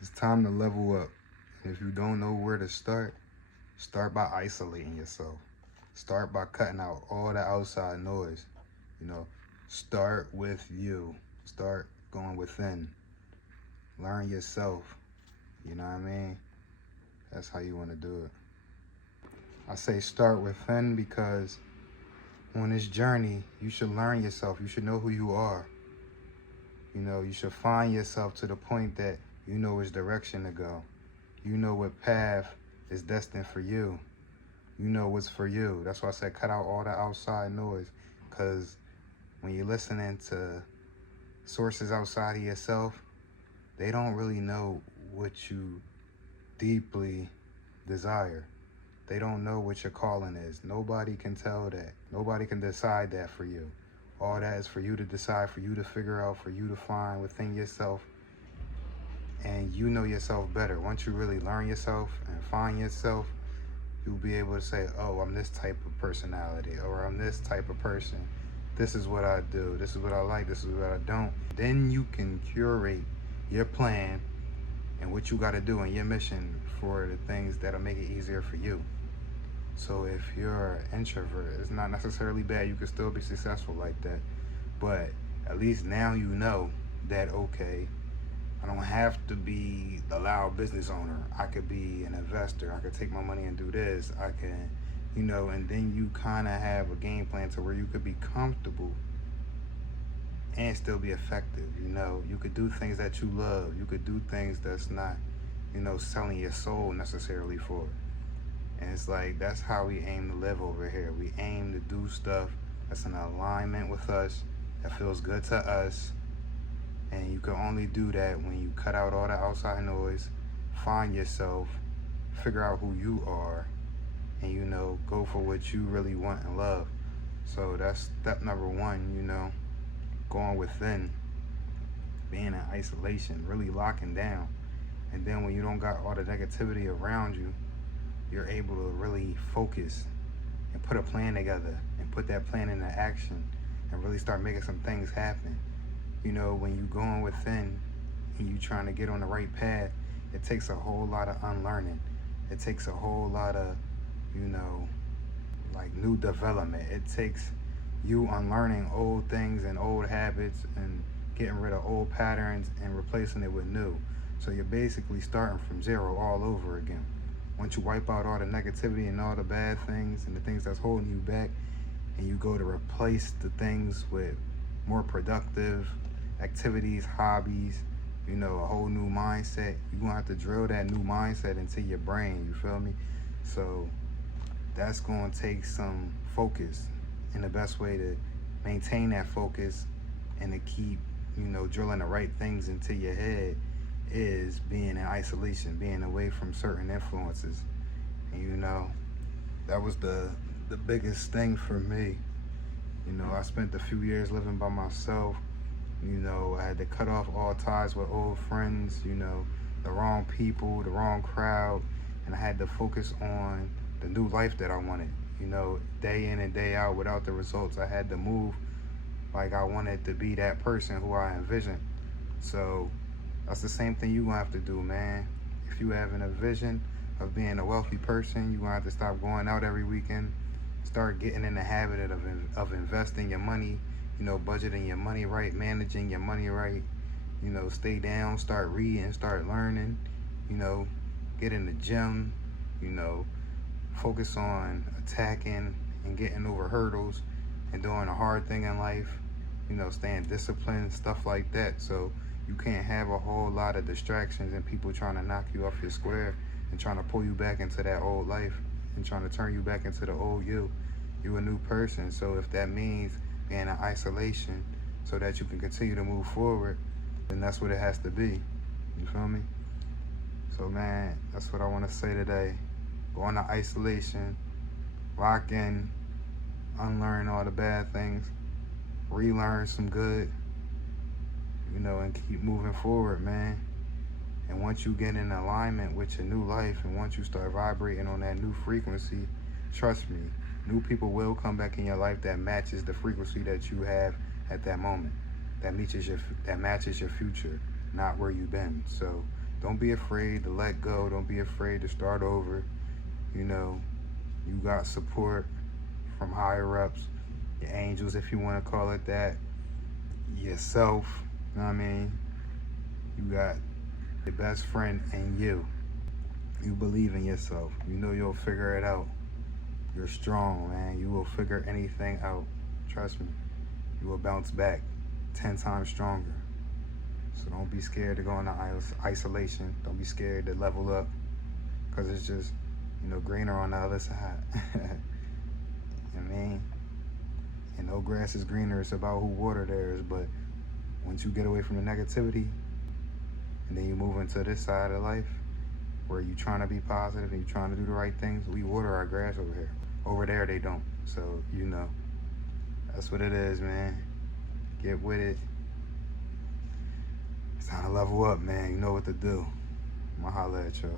It's time to level up. And if you don't know where to start by isolating yourself. Start by cutting out all the outside noise. You know, start with you. Start going within. Learn yourself. You know what I mean? That's how you want to do it. I say start within because on this journey, you should learn yourself. You should know who you are. You know, you should find yourself to the point that you know which direction to go. You know what path is destined for you. You know what's for you. That's why I said cut out all the outside noise. Because when you're listening to sources outside of yourself, they don't really know what you deeply desire. They don't know what your calling is. Nobody can tell that. Nobody can decide that for you. All that is for you to decide, for you to figure out, for you to find within yourself. And you know yourself better. Once you really learn yourself and find yourself, you'll be able to say, oh, I'm this type of personality, or I'm this type of person. This is what I do. This is what I like. This is what I don't. Then you can curate your plan and what you got to do and your mission for the things that'll make it easier for you. So if you're an introvert, it's not necessarily bad. You can still be successful like that. But at least now you know that, okay, I don't have to be the loud business owner. I could be an investor. I could take my money and do this. I can, you know, and then you kind of have a game plan to where you could be comfortable and still be effective. You know, you could do things that you love. You could do things that's not, you know, selling your soul necessarily for. And it's like, that's how we aim to live over here. We aim to do stuff that's in alignment with us, that feels good to us. And you can only do that when you cut out all the outside noise, find yourself, figure out who you are, and, you know, go for what you really want and love. So that's step number one, you know, going within, being in isolation, really locking down. And then when you don't got all the negativity around you, you're able to really focus and put a plan together and put that plan into action and really start making some things happen. You know, when you going within and you trying to get on the right path, it takes a whole lot of unlearning. It takes a whole lot of, you know, like new development. It takes you unlearning old things and old habits and getting rid of old patterns and replacing it with new. So you're basically starting from zero all over again. Once you wipe out all the negativity and all the bad things and the things that's holding you back, and you go to replace the things with more productive activities, hobbies, you know, a whole new mindset, you're gonna have to drill that new mindset into your brain, you feel me? So that's gonna take some focus, and the best way to maintain that focus and to keep, you know, drilling the right things into your head is being in isolation, being away from certain influences. And, you know, that was the biggest thing for me. You know, I spent a few years living by myself. You know, I had to cut off all ties with old friends, you know, the wrong people, the wrong crowd, and I had to focus on the new life that I wanted. You know, day in and day out without the results, I had to move like I wanted to be that person who I envisioned. So that's the same thing you're gonna have to do, man. If you having a vision of being a wealthy person, you're gonna have to stop going out every weekend, start getting in the habit of investing your money, you know, budgeting your money right, managing your money right, you know, stay down, start reading, start learning, you know, get in the gym, you know, focus on attacking and getting over hurdles and doing a hard thing in life, you know, staying disciplined, stuff like that. So you can't have a whole lot of distractions and people trying to knock you off your square and trying to pull you back into that old life and trying to turn you back into the old you. You're a new person. So if that means being in isolation so that you can continue to move forward, then that's what it has to be. You feel me? So, man, that's what I want to say today. Go into isolation, lock in, unlearn all the bad things, relearn some good, you know, and keep moving forward, man. And once you get in alignment with your new life and once you start vibrating on that new frequency, trust me, new people will come back in your life that matches the frequency that you have at that moment. That matches your future, not where you've been. So Don't be afraid to let go. Don't be afraid to start over. You know, you got support from higher ups, your angels, if you want to call it that, yourself. You know what I mean? You got your best friend and you. You believe in yourself. You know you'll figure it out. You're strong, man. You will figure anything out. Trust me. You will bounce back 10 times stronger. So don't be scared to go into isolation. Don't be scared to level up, because it's just, greener on the other side. You know what I mean? And no grass is greener. It's about who water there is. But once you get away from the negativity, and then you move into this side of life, where you're trying to be positive and you're trying to do the right things, we water our grass over here. Over there, they don't. So, that's what it is, man. Get with it. It's time to level up, man. You know what to do. I'ma holla at y'all.